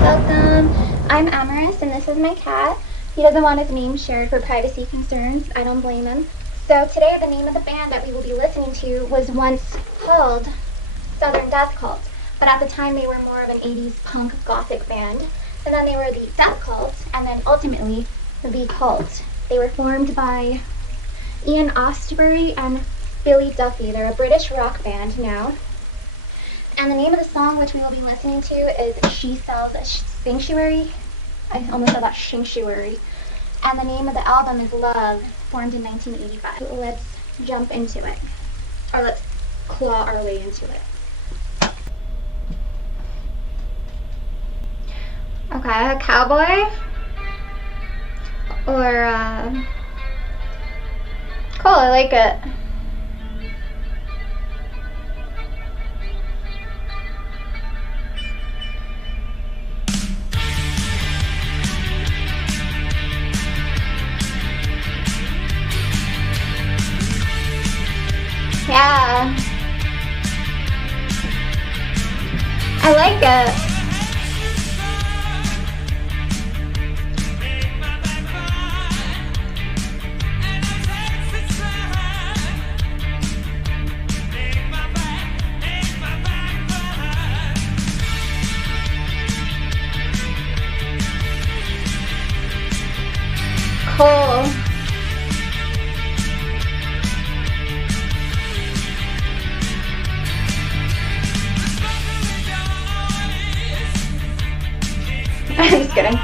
Welcome. I'm Amaris, and this is my cat. He doesn't want his name shared for privacy concerns. I don't blame him. So today the name of the band that we will be listening to was once called Southern Death Cult, but at the time they were more of an 80s punk gothic band. And then they were the Death Cult, and then ultimately the Cult. They were formed by Ian Astbury and Billy Duffy. They're a British rock band now. And the name of the song which we will be listening to is She Sells a Sanctuary. I almost said that sanctuary. And the name of the album is Love, formed in 1985. Let's jump into it. Or let's claw our way into it. Okay, a cowboy. Or, cool, I like it. Yeah. I like it. Cool. I'm just kidding.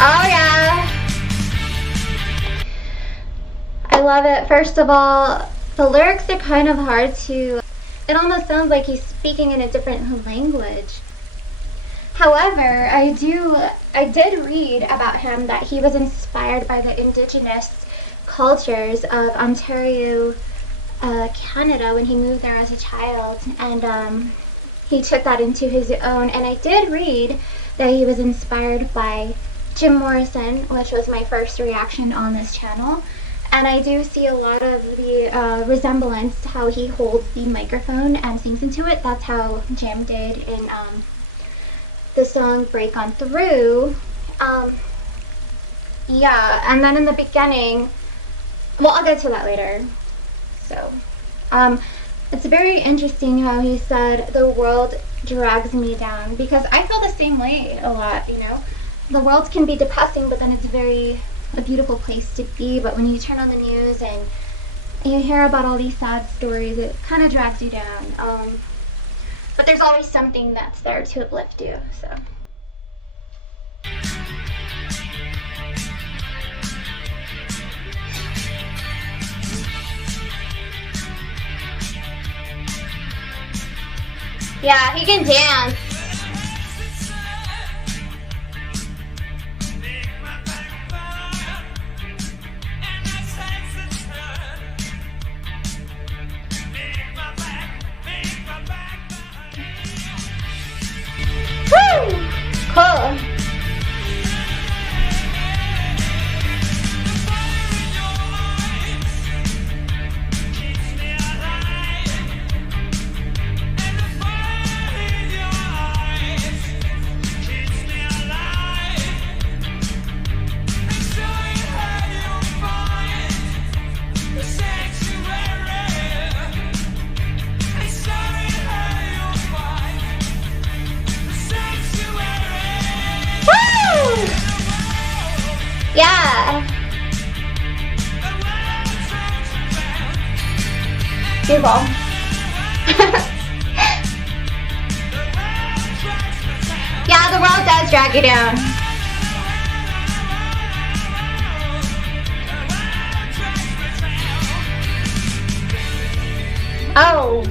Oh yeah. I love it. First of all, the lyrics are kind of hard to... It almost sounds like he's speaking in a different language. However, I did read about him that he was inspired by the indigenous cultures of Ontario, Canada, when he moved there as a child, and he took that into his own. And I did read that he was inspired by Jim Morrison, which was my first reaction on this channel. And I do see a lot of the resemblance to how he holds the microphone and sings into it. That's how Jim did in the song Break On Through. Yeah, and then in the beginning, well, I'll get to that later. So, it's very interesting how he said, the world drags me down, because I feel the same way a lot, you know. The world can be depressing, but then it's a beautiful place to be. But when you turn on the news and you hear about all these sad stories, it kind of drags you down. But there's always something that's there to uplift you, so. Yeah, he can dance. Cool. Yeah. Beautiful. Yeah, the world does drag you down. Oh.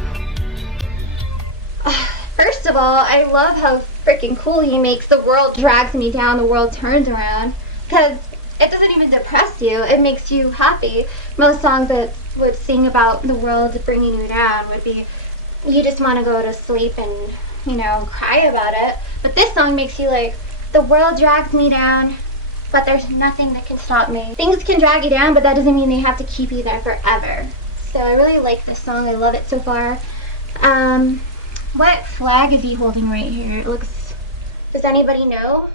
First of all, I love how freaking cool he makes the world drags me down, the world turns around. Because it doesn't even depress you, it makes you happy. Most songs that would sing about the world bringing you down would be you just want to go to sleep and, you know, cry about it. But this song makes you like, the world drags me down, but there's nothing that can stop me. Things can drag you down, but that doesn't mean they have to keep you there forever. So I really like this song. I love it so far. What flag is he holding right here? It looks, does anybody know?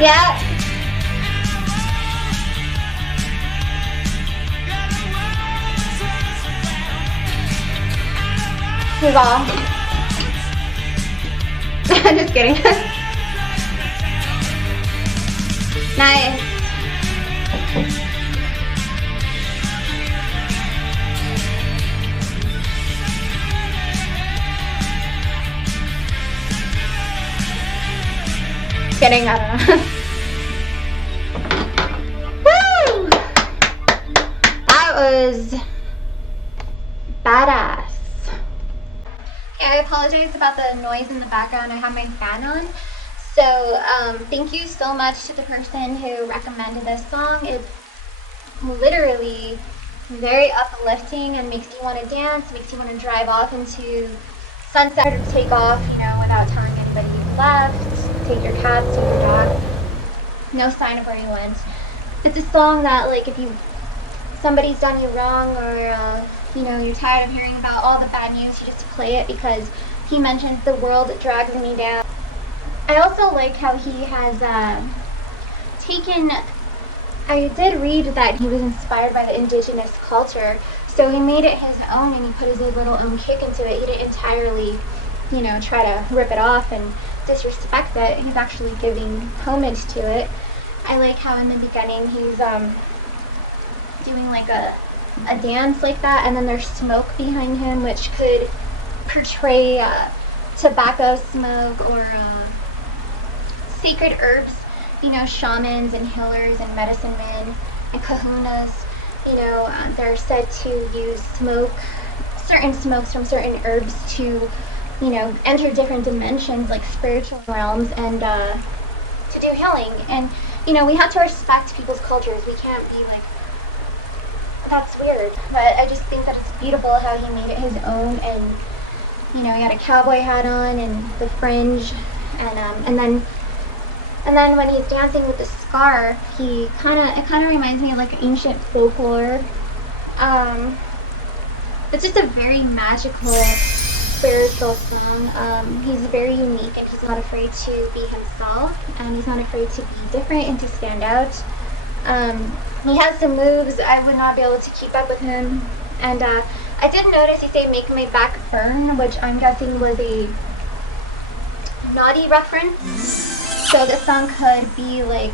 Yeah. He's off. Just kidding. Nice. Kidding, I don't know. Woo! That was badass. Okay, I apologize about the noise in the background. I have my fan on. So, thank you so much to the person who recommended this song. It's literally very uplifting and makes you want to dance, makes you want to drive off into sunset or take off, you know, without telling anybody you left. Take your cats, take your dog. No sign of where you went. It's a song that, like, if somebody's done you wrong or, you know, you're tired of hearing about all the bad news, you just play it because he mentions the world drags me down. I also like how he has taken, I did read that he was inspired by the indigenous culture, so he made it his own and he put his little own kick into it. He didn't entirely, you know, try to rip it off and disrespect it. He's actually giving homage to it. I like how in the beginning he's doing like a dance like that, and then there's smoke behind him which could portray tobacco smoke or sacred herbs, you know, shamans and healers and medicine men and kahunas, you know, they're said to use smoke, certain smokes from certain herbs to, you know, enter different dimensions like spiritual realms and to do healing. And, you know, we have to respect people's cultures. We can't be like, that's weird. But I just think that it's beautiful how he made it his own, and, you know, he had a cowboy hat on and the fringe, and then when he's dancing with the scarf, it kind of reminds me of like ancient folklore. It's just a very magical, spiritual song. He's very unique and he's not afraid to be himself, and he's not afraid to be different and to stand out. He has some moves. I would not be able to keep up with him. And I did notice he said "make my back burn," which I'm guessing was a naughty reference. So this song could be like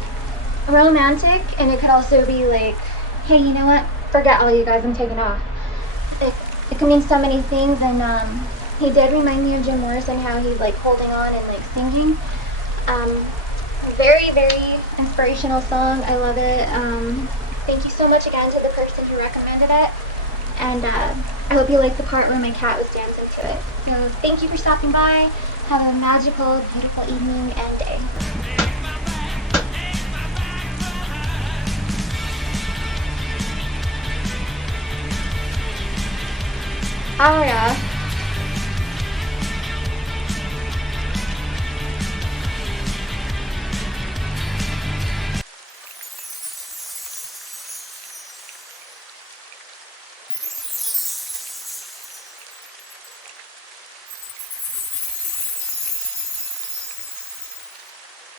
romantic, and it could also be like, hey, you know what? Forget all you guys, I'm taking off. It can mean so many things, and he did remind me of Jim Morrison, how he's like holding on and like singing. Very, very inspirational song. I love it. Thank you so much again to the person who recommended it. And I hope you liked the part where my cat was dancing to it. So thank you for stopping by. Have a magical, beautiful evening and day. Oh yeah.